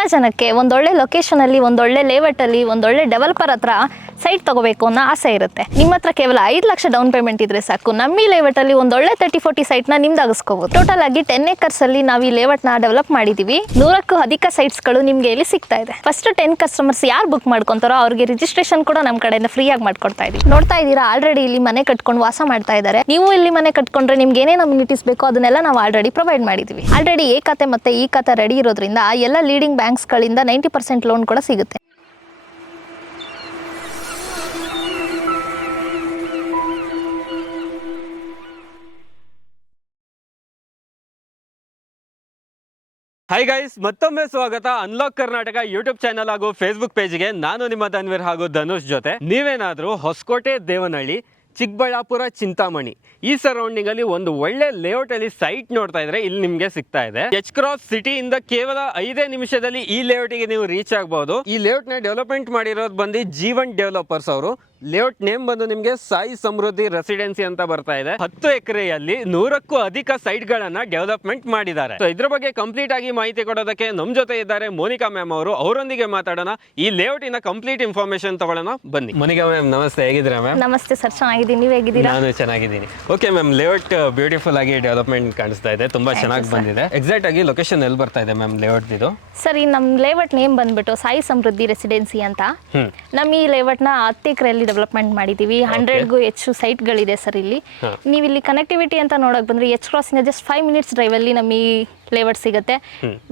ತುಂಬ ಜನಕ್ಕೆ ಒಂದೊಳ್ಳೆ ಲೊಕೇಶನಲ್ಲಿ ಒಂದೊಳ್ಳೆ ಲೇಔಟಲ್ಲಿ ಒಂದೊಳ್ಳೆ ಡೆವಲಪರ್ ಹತ್ರ ಸೈಟ್ ತಗೋಬೇಕು ಅನ್ನೋ ಆಸೆ ಇರುತ್ತೆ. ನಿಮ್ಮ ಹತ್ರ ಕೇವಲ 5 ಲಕ್ಷ ಡೌನ್ ಪೇಮೆಂಟ್ ಇದ್ರೆ ಸಾಕು, ನಮ್ಮ ಈ ಲೇಔಟಲ್ಲಿ ಒಂದೊಳ್ಳೆ 30-40 ಸೈಟ್ನ ನಿಮ್ದಾಗಿಸ್ಕೋಬಹುದು. ಟೋಟಲ್ ಆಗಿ 10 acres ಅಲ್ಲಿ ನಾವು ಈ ಲೇಔಟ್ನ ಡೆವಲಪ್ ಮಾಡಿದೀವಿ. 100ಕ್ಕೂ ಅಧಿಕ ಸೈಟ್ಸ್ಗಳು ನಿಮ್ಗೆ ಇಲ್ಲಿ ಸಿಗ್ತಾ ಇದೆ. ಫಸ್ಟ್ 10 ಕಸ್ಟಮರ್ಸ್ ಯಾರು ಬುಕ್ ಮಾಡ್ಕೊಂತಾರೋ ಅವ್ರಿಗೆ ರಿಜಿಸ್ಟ್ರೇಷನ್ ಕೂಡ ನಮ್ಮ ಕಡೆಯಿಂದ ಫ್ರೀ ಆಗಿ ಮಾಡ್ಕೊಡ್ತಾ ಇದೀವಿ. ನೋಡ್ತಾ ಇದ್ದೀರಾ, ಆಲ್ರೆಡಿ ಇಲ್ಲಿ ಮನೆ ಕಟ್ಕೊಂಡು ವಾಸ ಮಾಡ್ತಾ ಇದ್ದಾರೆ. ನೀವು ಇಲ್ಲಿ ಮನೆ ಕಟ್ಕೊಂಡ್ರೆ ನಿಮ್ಗೆ ಏನೇನು ಅಮ್ಯುನಿಟೀಸ್ ಬೇಕೋ ಅದನ್ನೆಲ್ಲ ನಾವು ಆಲ್ರೆಡಿ ಪ್ರೊವೈಡ್ ಮಾಡಿದೀವಿ. ಆಲ್ರೆಡಿ ಎ ಖಾತೆ ಮತ್ತೆ ಈ ಖಾತೆ ರೆಡಿ ಇರೋದ್ರಿಂದ ಎಲ್ಲ ಲೀಡಿಂಗ್ ಬ್ಯಾಂಕ್ಸ್ ಗಳಿಂದ 90% ಲೋನ್ ಕೂಡ ಸಿಗುತ್ತೆ. ಹಾಯ್ ಗೈಸ್, ಮತ್ತೊಮ್ಮೆ ಸ್ವಾಗತ ಅನ್ಲಾಕ್ ಕರ್ನಾಟಕ ಯೂಟ್ಯೂಬ್ ಚಾನಲ್ ಹಾಗೂ ಫೇಸ್ಬುಕ್ ಪೇಜ್ಗೆ. ನಾನು ನಿಮ್ಮ ತನ್ವೀರ್ ಹಾಗೂ ಧನುಷ್ ಜೊತೆ. ನೀವೇನಾದರೂ ಹೊಸಕೋಟೆ, ದೇವನಹಳ್ಳಿ, ಚಿಕ್ಕಬಳ್ಳಾಪುರ, ಚಿಂತಾಮಣಿ ಈ ಸರೌಂಡಿಂಗ್ ಅಲ್ಲಿ ಒಂದು ಒಳ್ಳೆ ಲೇಔಟ್ ಅಲ್ಲಿ ಸೈಟ್ ನೋಡ್ತಾ ಇದ್ರೆ ಇಲ್ಲಿ ನಿಮ್ಗೆ ಸಿಗ್ತಾ ಇದೆ. ಎಚ್ ಕ್ರಾಸ್ ಸಿಟಿಯಿಂದ ಕೇವಲ 5 ನಿಮಿಷದಲ್ಲಿ ಈ ಲೇಔಟ್ ಗೆ ನೀವು ರೀಚ್ ಆಗಬಹುದು. ಈ ಲೇಔಟ್ ನ ಡೆವಲಪ್ಮೆಂಟ್ ಮಾಡಿರೋದು ಬಂದು ಜೀವನ್ ಡೆವಲಪರ್ಸ್ ಅವರು. ಲೇಔಟ್ ನೇಮ್ ಬಂದು ನಿಮ್ಗೆ ಸಾಯಿ ಸಮೃದ್ಧಿ ರೆಸಿಡೆನ್ಸಿ ಅಂತ ಬರ್ತಾ ಇದೆ. 10 ಎಕರೆಯಲ್ಲಿ 100ಕ್ಕೂ ಅಧಿಕ ಸೈಟ್ ಗಳನ್ನ ಡೆವಲಪ್ಮೆಂಟ್ ಮಾಡಿದ್ದಾರೆ. ಇದ್ರ ಬಗ್ಗೆ ಕಂಪ್ಲೀಟ್ ಆಗಿ ಮಾಹಿತಿ ಕೊಡೋದಕ್ಕೆ ನಮ್ ಜೊತೆ ಇದ್ದಾರೆ ಮೋನಿಕಾ ಮ್ಯಾಮ್ ಅವರು. ಅವರೊಂದಿಗೆ ಮಾತಾಡೋಣ, ಈ ಲೇಔಟ್ ಇನ ಕಂಪ್ಲೀಟ್ ಇನ್ಫಾರ್ಮೇಶನ್ ತಗೊಳ್ಳೋಣ ಬನ್ನಿ. ಮೋನಿಕಾ ಮ್ಯಾಮ್ ನಮಸ್ತೆ, ಹೇಗಿದ್ದೀರಾ ಮ್ಯಾಮ್? ನಮಸ್ತೆ ಸರ್, ಚೆನ್ನಾಗಿದ್ದೀನಿ. ನೀವು ಹೇಗಿದ್ದೀರಾ? ನಾನು ಚೆನ್ನಾಗಿದ್ದೀನಿ. ಓಕೆ ಮ್ಯಾಮ್, ಲೇಔಟ್ ಬ್ಯೂಟಿಫುಲ್ ಆಗಿ ಡೆವಲಪ್ಮೆಂಟ್ ಕಾಣಿಸ್ತಾ ಇದೆ, ತುಂಬಾ ಚೆನ್ನಾಗಿ ಬಂದಿದೆ. ಎಕ್ಸಾಕ್ಟ್ ಆಗಿ ಲೊಕೇಶನ್ ಎಲ್ಲಿ ಬರ್ತಾ ಇದೆ ಮ್ಯಾಮ್ ಲೇಔಟ್ ಇದು? ಸರ್, ಈ ನಮ್ಮ ಲೇಔಟ್ ನೇಮ್ ಬಂದ್ಬಿಟ್ಟು ಸಾಯಿ ಸಮೃದ್ಧಿ ರೆಸಿಡೆನ್ಸಿ ಅಂತ. ನಮ್ಮ ಈ ಲೇಔಟ್ ನ 10 ಎಕರೆಯಲ್ಲಿ ಡೆವಲಪ್ಮೆಂಟ್ ಮಾಡಿದೀವಿ. 100ಗೂ ಹೆಚ್ಚು ಸೈಟ್ ಗಳಿದೆ ಸರ್. ಇಲ್ಲಿ ನೀವು ಇಲ್ಲಿ ಕನೆಕ್ಟಿವಿಟಿ ಅಂತ ನೋಡಕ್ ಬಂದ್ರೆ ಎಚ್ ಕ್ರಾಸ್ ಇಂದ ಜಸ್ಟ್ 5 ಮಿನಿಟ್ಸ್ ಡ್ರೈವ್ ಅಲ್ಲಿ ನಮ್ಮ ಈ ಲೇಔಟ್ ಸಿಗುತ್ತೆ.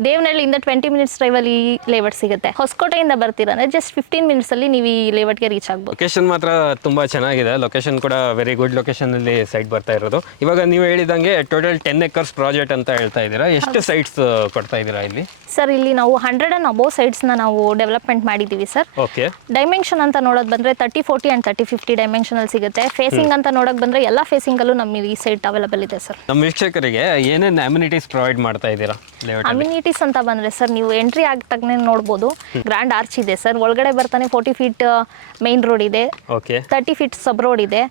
ದೇವನಹಳ್ಳಿಯಿಂದ 20 ಮಿನಿಟ್ಸ್ ಡ್ರೈವ್ ಅಲ್ಲಿ ಈ ಲೇಔಟ್ ಸಿಗುತ್ತೆ. ಹೊಸಕೋಟೆಯಿಂದ ಬರ್ತೀರಾ ಅಂದ್ರೆ ಜಸ್ಟ್ 15 ಮಿನಿಟ್ಸ್ ಅಲ್ಲಿ ನೀವು ಈ ಲೇಔಟ್ಗೆ ರೀಚ್ ಆಗ್ಬೋದು. ಲೊಕೇಶನ್ ಮಾತ್ರ ತುಂಬಾ ಚೆನ್ನಾಗಿದೆ. ಲೊಕೇಶನ್ ಕೂಡ ವೆರಿ ಗುಡ್ ಲೊಕೇಶನ್ ಅಲ್ಲಿ ಸೈಟ್ ಬರ್ತಾ ಇರೋದು. ಇವಾಗ ನೀವು ಹೇಳಿದಂಗೆ ಟೋಟಲ್ 10 acres ಪ್ರಾಜೆಕ್ಟ್ ಅಂತ ಹೇಳ್ತಾ ಇದ್ದೀರಾ. ಎಷ್ಟು ಸೈಟ್ಸ್ ಕೊಡ್ತಾ ಇದ್ದೀರಾ ಇಲ್ಲಿ? ಸರ್, ಇಲ್ಲಿ ನಾವು 100 and above ಸೈಟ್ಸ್ ನ ನಾವು ಡೆವಲಪ್ಮೆಂಟ್ ಮಾಡಿದೀವಿ ಸರ್. ಓಕೆ. ಡೈಮೆನ್ಷನ್ ಅಂತ ನೋಡೋದು ಬಂದ್ರೆ 30-40 and 30-50 ಡೈಮೆನ್ಷನ್ ಅಲ್ಲಿ ಸಿಗುತ್ತೆ. ಫೇಸಿಂಗ್ ಅಂತ ನೋಡಕ್ ಬಂದ್ರೆ ಎಲ್ಲಾ ಫೇಸಿಂಗ್ ಅಲ್ಲೂ ನಮ್ಮ ಈ ಸೈಟ್ ಅವೈಲೇಬಲ್ ಇದೆ ಸರ್. ನಮ್ಮ ವೀಕ್ಷಕರಿಗೆ ಏನೇನು ಅಮ್ಯುನಿಟೀಸ್ ಪ್ರೊವೈಡ್ ಮಾಡ್ತಾ ಇದ್ದೀರಾ? ಅಮ್ಯುನಿಟೀಸ್ ಅಂತ ಬಂದ್ರೆ ಸರ್, ನೀವು ಎಂಟ್ರಿ ಆಗ ತಕ್ಷಣ ನೋಡ್ಬೋದು ಗ್ರ್ಯಾಂಡ್ ಆರ್ಚ್ ಇದೆ ಸರ್. ಒಳಗಡೆ ಬರ್ತಾನೆ 40 ಫೀಟ್ ಮೈನ್ ರೋಡ್ ಇದೆ, 30 ಫೀಟ್ ಸಬ್ ರೋಡ್ ಇದೆ.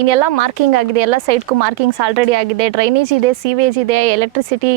ಇನ್ನೆಲ್ಲ ಮಾರ್ಕಿಂಗ್ ಆಗಿದೆ, ಎಲ್ಲ ಸೈಟ್ಗೂ ಮಾರ್ಕಿಂಗ್ಸ್ ಆಲ್ರೆಡಿ ಆಗಿದೆ. ಡ್ರೈನೇಜ್ ಇದೆ, ಸೀವೇಜ್ ಇದೆ, ಎಲೆಕ್ಟ್ರಿಸಿಟಿ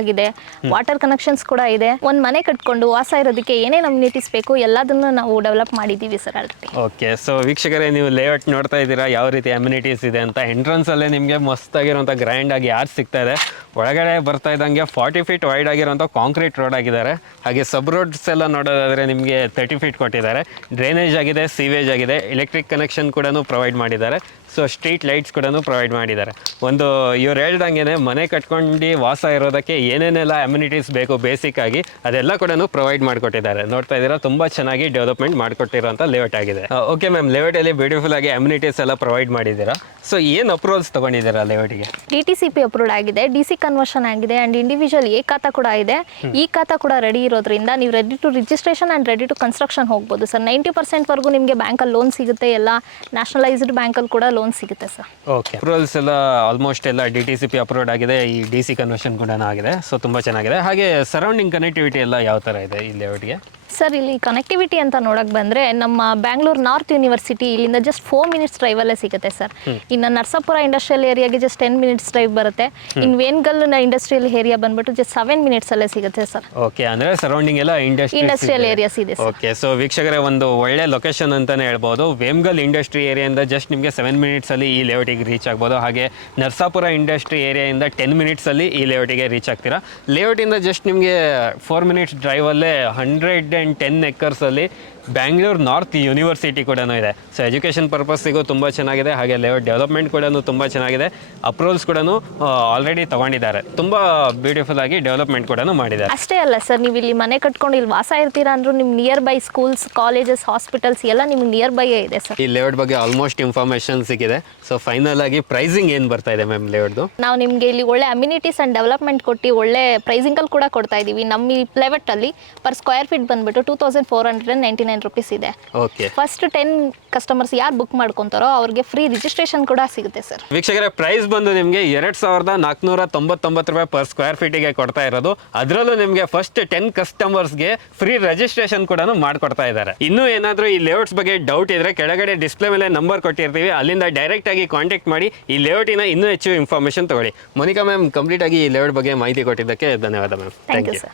ಆಗಿದೆ, ವಾಟರ್ ಕನೆಕ್ಷನ್ಸ್ ಕೂಡ ಇದೆ. ಒಂದ್ ಮನೆ ಕಟ್ಕೊಂಡು ವಾಸ ಇರೋದಕ್ಕೆ ಏನೇನು ಅಮ್ಯುನಿಟೀಸ್ ಬೇಕು ಎಲ್ಲದನ್ನು ನಾವು ಡೆವಲಪ್ ಮಾಡಿದೀವಿ ಸರ್ ಆಲ್ರೆಡಿ. ಓಕೆ. ಸೊ ವೀಕ್ಷಕರೇ, ನೀವು ಲೇಔಟ್ ನೋಡ್ತಾ ಇದ್ದೀರಾ ಯಾವ ರೀತಿ ಅಮ್ಯುನಿಟೀಸ್ ಇದೆ ಅಂತ. ಎಂಟ್ರೆನ್ಸ್ ಅಲ್ಲೇ ನಿಮಗೆ ಮಸ್ತ್ ಆಗಿರುವಂಥ ಗ್ರ್ಯಾಂಡ್ ಆಗಿ ಆರ್ಚ್ ಸಿಗ್ತಾ ಇದೆ. ಒಳಗಡೆ ಬರ್ತಾ ಇದ್ದಂಗೆ 40 ಫೀಟ್ ವೈಡ್ ಆಗಿರುವಂಥ ಕಾಂಕ್ರೀಟ್ ರೋಡ್ ಆಗಿದ್ದಾರೆ. ಹಾಗೆ ಸಬ್ ರೋಡ್ಸ್ ಎಲ್ಲ ನೋಡೋದಾದ್ರೆ ನಿಮಗೆ 30 ಫೀಟ್ ಕೊಟ್ಟಿದ್ದಾರೆ. ಡ್ರೈನೇಜ್ ಆಗಿದೆ, ಸೀವೇಜ್ ಆಗಿದೆ, ಎಲೆಕ್ಟ್ರಿಕ್ ಕನೆಕ್ಷನ್ ಕೂಡ ಪ್ರೊವೈಡ್ ಮಾಡಿದ್ದಾರೆ. ಸೊ ಸ್ಟ್ರೀಟ್ ಲೈಟ್ಸ್ ಕೂಡ ಪ್ರೊವೈಡ್ ಮಾಡಿದ್ದಾರೆ. ಒಂದು ಇವ್ರು ಹೇಳ್ದಂಗೆ ಮನೆ ಕಟ್ಕೊಂಡು ವಾಸ ಇರೋದಕ್ಕೆ ಏನೇನೆಲ್ಲ ಅಮ್ಯುನಿಟೀಸ್ ಬೇಕು ಬೇಸಿಕ್ ಆಗಿ ಅದೆಲ್ಲ ಕೂಡ ಪ್ರೊವೈಡ್ ಮಾಡಿಕೊಟ್ಟಿದ್ದಾರೆ. ನೋಡ್ತಾ ಇದ್ದೀರಾ, ತುಂಬ ಚೆನ್ನಾಗಿ ಡೆವಲಪ್ಮೆಂಟ್ ಮಾಡಿಕೊಟ್ಟಿರೋಂಥ ಲೇಔಟ್ ಆಗಿದೆ. ಓಕೆ ಮ್ಯಾಮ್, ಲೇಔಟಲ್ಲಿ ಬ್ಯೂಟಿಫುಲ್ ಆಗಿ ಅಮ್ಯುನಿಟೀಸ್ ಎಲ್ಲ ಪ್ರೊವೈಡ್ ಮಾಡಿದ್ದೀರಾ. ಸೊ ಏನು ಅಪ್ರೂವಲ್ಸ್ ತೊಗೊಂಡಿದ್ದೀರಾ ಲೇಔಟಿಗೆ? DTCP ಅಪ್ರೂವ್ಡ್ ಆಗಿದೆ, DC ಕನ್ವರ್ಷನ್ ಆಗಿದೆ ಅಂಡ್ ಇಂಡಿವಿಜುವಲ್ ಎ ಖಾತಾ ಕೂಡ ಇದೆ. ಈ ಖಾತಾ ಕೂಡ ರೆಡಿ ಇರೋದ್ರಿಂದ ನೀವು ready to registration and ready to construction ಹೋಗ್ಬೋದು ಸರ್. 90% ವರೆಗೂ ನಿಮಗೆ ಬ್ಯಾಂಕಲ್ಲಿ ಲೋನ್ ಸಿಗುತ್ತೆ. ಎಲ್ಲ ನ್ಯಾಷನಲೈಸ್ಡ್ ಬ್ಯಾಂಕಲ್ಲಿ ಕೂಡ ಲೋನ್ ಸಿಗುತ್ತೆ ಸರ್. ಓಕೆ. ಅಪ್ರೂವಲ್ಸ್ ಎಲ್ಲ ಆಲ್ಮೋಸ್ಟ್ ಎಲ್ಲ DTCP ಅಪ್ರೂವ್ಡ್ ಆಗಿದೆ. ಈ DC ಕನ್ವರ್ಷನ್ ಕೂಡ ಆಗಿದೆ. ಸೊ ತುಂಬ ಚೆನ್ನಾಗಿದೆ. ಹಾಗೆ ಸರೌಂಡಿಂಗ್ ಕನೆಕ್ಟಿವಿಟಿ ಎಲ್ಲ ಯಾವ ಥರ ಇದೆ ಈ ಲೇಔಟ್ಗೆ? ಸರ್, ಇಲ್ಲಿ ಕನೆಕ್ಟಿವಿಟಿ ಅಂತ ನೋಡಕ್ ಬಂದ್ರೆ ನಮ್ಮ ಬ್ಯಾಂಗ್ಳೂರ್ ನಾರ್ತ್ ಯೂನಿವರ್ಸಿಟಿ ಇಲ್ಲಿಂದ ಜಸ್ಟ್ 4 ಮಿನಿಟ್ಸ್ ಡ್ರೈವ್ ಅಲ್ಲೇ ಸಿಗುತ್ತೆ ಸರ್. ಇನ್ನು ನರಸಾಪುರ ಇಂಡಸ್ಟ್ರಿಯಲ್ ಏರಿಯಾಗೆ ಜಸ್ಟ್ 10 ಮಿನಿಟ್ಸ್ ಡ್ರೈವ್ ಬರುತ್ತೆ. ಇನ್ ವೇನ್ಗಲ್ ಇಂಡಸ್ಟ್ರಿಯಲ್ ಏರಿಯಾ ಬಂದ್ಬಿಟ್ಟು ಜಸ್ಟ್ 7 ಮಿನಿಟ್ಸ್ ಅಲ್ಲೇ ಸಿಗುತ್ತೆ ಸರ್. ಓಕೆ. ಅಂದ್ರೆ ಸರೌಂಡಿಂಗ್ ಎಲ್ಲ ಇಂಡಸ್ಟ್ರಿಯಲ್ ಏರಿಯಾಸ್ ಇದೆ. ಓಕೆ. ಸೊ ವೀಕ್ಷಕರೇ, ಒಂದು ಒಳ್ಳೆ ಲೊಕೇಶನ್ ಅಂತಾನೆ ಹೇಳ್ಬೋದು. ವೇಮ್ಗಲ್ ಇಂಡಸ್ಟ್ರಿ ಏರಿಯಾದಿಂದ ಜಸ್ಟ್ ನಿಮಗೆ 7 ಮಿನಿಟ್ಸ್ ಅಲ್ಲಿ ಈ ಲೇಔಟಿಗೆ ರೀಚ್ ಆಗ್ಬೋದು. ಹಾಗೆ ನರಸಾಪುರ ಇಂಡಸ್ಟ್ರಿ ಏರಿಯಾಯಿಂದ 10 ಮಿನಿಟ್ಸ್ ಅಲ್ಲಿ ಈ ಲೇಔಟಿಗೆ ರೀಚ್ ಆಗ್ತೀರಾ. ಲೇಔಟಿಂದ ಜಸ್ಟ್ ನಿಮಗೆ 4 ಮಿನಿಟ್ಸ್ ಡ್ರೈವ್ ಅಲ್ಲೇ 110 acres ಅಲ್ಲಿ ಬ್ಯಾಂಗ್ಳೂರ್ ನಾರ್ತ್ ಯೂನಿವರ್ಸಿಟಿ ಕೂಡ ಇದೆ. ಸೊ ಎಜುಕೇಷನ್ ಪರ್ಪಸ್ಸಿಗೂ ತುಂಬ ಚೆನ್ನಾಗಿದೆ. ಹಾಗೆ ಲೇಔಟ್ ಡೆವಲಪ್ಮೆಂಟ್ ಕೂಡ ತುಂಬ ಚೆನ್ನಾಗಿದೆ. ಅಪ್ರೂವಲ್ಸ್ ಕೂಡ ಆಲ್ರೆಡಿ ತಗೊಂಡಿದ್ದಾರೆ. ತುಂಬ ಬ್ಯೂಟಿಫುಲ್ ಆಗಿ ಡೆವಲಪ್ಮೆಂಟ್ ಕೂಡ ಮಾಡಿದ್ದಾರೆ. ಅಷ್ಟೇ ಅಲ್ಲ ಸರ್, ನೀವು ಇಲ್ಲಿ ಮನೆ ಕಟ್ಕೊಂಡು ಇಲ್ಲಿ ವಾಸ ಇರ್ತೀರಾ ಅಂದ್ರೂ ನಿಮ್ near by schools, colleges, hospitals ಎಲ್ಲ ನಿಮ್ಗೆ ನಿಯರ್ ಬೈ ಇದೆ ಸರ್. ಈ ಲೇಔಟ್ ಬಗ್ಗೆ ಆಲ್ಮೋಸ್ಟ್ ಇನ್ಫಾರ್ಮೇಶನ್ ಸಿಕ್ಕಿದೆ. ಸೊ ಫೈನಲ್ ಆಗಿ ಪ್ರೈಸಿಂಗ್ ಏನು ಬರ್ತಾ ಇದೆ ಮ್ಯಾಮ್ ಲೇಔಟ್ದು? ನಾವು ನಿಮಗೆ ಇಲ್ಲಿ ಒಳ್ಳೆ ಅಮ್ಯುನಿಟೀಸ್ ಅಂಡ್ ಡೆವಲಪ್ಮೆಂಟ್ ಕೊಟ್ಟು ಒಳ್ಳೆ ಪ್ರೈಸಿಂಗ್ ಅಲ್ಲಿ ಕೂಡ ಕೊಡ್ತಾ ಇದೀವಿ. ನಮ್ಮ ಈ ಲೇಔಟ್ ಅಲ್ಲಿ ಪರ್ ಸ್ಕ್ವೇರ್ ಫೀಟ್ ಬಂದ್ಬಿಟ್ಟು 2499 rupees ಇದೆ. ಓಕೆ. ಫಸ್ಟ್ 10 ಕಸ್ಟಮರ್ಸ್ ಯಾರು ಬುಕ್ ಮಾಡ್ಕೊಂತಾರೋ ಅವ್ರಿಗೆ ಫ್ರೀ ರಿಜಿಸ್ಟ್ರೇಷನ್ ಕೂಡ ಸಿಗುತ್ತೆ ಸರ್. ವೀಕ್ಷಕರೇ, ಪ್ರೈಸ್ ಬಂದು ನಿಮಗೆ 2499 ರೂಪಾಯಿ ಪರ್ ಸ್ಕ್ವೇರ್ ಫೀಟಿಗೆ ಕೊಡ್ತಾ ಇರೋದು. ಅದರಲ್ಲೂ ನಿಮಗೆ ಫಸ್ಟ್ 10 ಕಸ್ಟಮರ್ಸ್ಗೆ ಫ್ರೀ ರಿಜಿಸ್ಟ್ರೇಷನ್ ಕೂಡ ಮಾಡ್ಕೊಡ್ತಾ ಇದ್ದಾರೆ. ಇನ್ನೂ ಏನಾದರೂ ಈ ಲೇಔಟ್ಸ್ ಬಗ್ಗೆ ಡೌಟ್ ಇದ್ರೆ ಕೆಳಗಡೆ ಡಿಸ್ಪ್ಲೇ ಮೇಲೆ ನಂಬರ್ ಕೊಟ್ಟಿರ್ತೀವಿ, ಅಲ್ಲಿಂದ ಡೈರೆಕ್ಟ್ ಆಗಿ ಕಾಂಟ್ಯಾಕ್ಟ್ ಮಾಡಿ ಈ ಲೇಔಟಿನ ಇನ್ನೂ ಹೆಚ್ಚು ಇನ್ಫಾರ್ಮೇಷನ್ ತಗೊಳ್ಳಿ. ಮೋನಿಕಾ ಮ್ಯಾಮ್, ಕಂಪ್ಲೀಟ್ ಆಗಿ ಈ ಲೇಔಟ್ ಬಗ್ಗೆ ಮಾಹಿತಿ ಕೊಟ್ಟಿದ್ದಕ್ಕೆ ಧನ್ಯವಾದ ಮ್ಯಾಮ್. Thank you sir.